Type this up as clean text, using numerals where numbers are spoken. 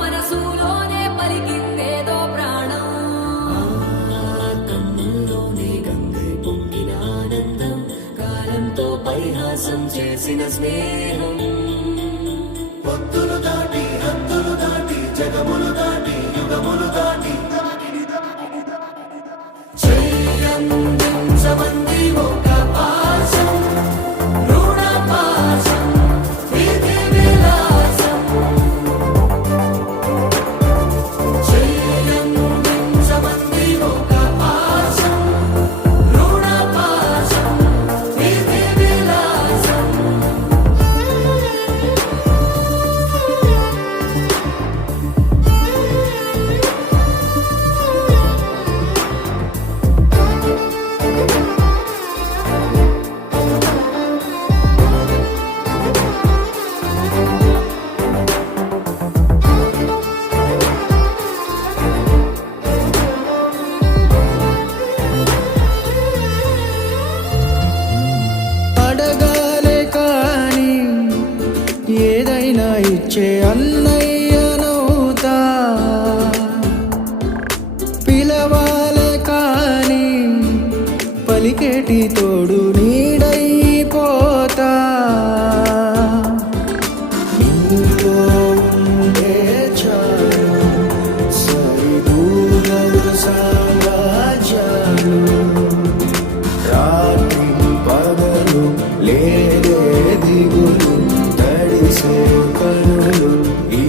మనసులోనే పలికిందేదో ప్రాణం. కన్నుల్లోనే గంగై పొంగిన ఆనందం, కాలంతో పరిహాసం చేసిన స్నేహం. పొత్తులు దాటి హద్దులు దాటి జగములు దాటి యుగములు దాటి చెయ్యందించమంది ఒక పాశం, రుణ పాశం, విధి విలాసం. చెయ్యందించమంది ఒక పాశం, రుణ పాశం, విధి విలాసం. అడగాలే కాని ఏదైనా ఇచ్చే అన్నయ్యనవుతా, పిలవాలే కాని పలికేటి తోడు నీడైపోతా. నీతో ఉండే చాలు సరిదూగలు సామ్రాజ్యాలు, రాత్రి పగలు లేదే దిగులు తడిసే కనులు ఈ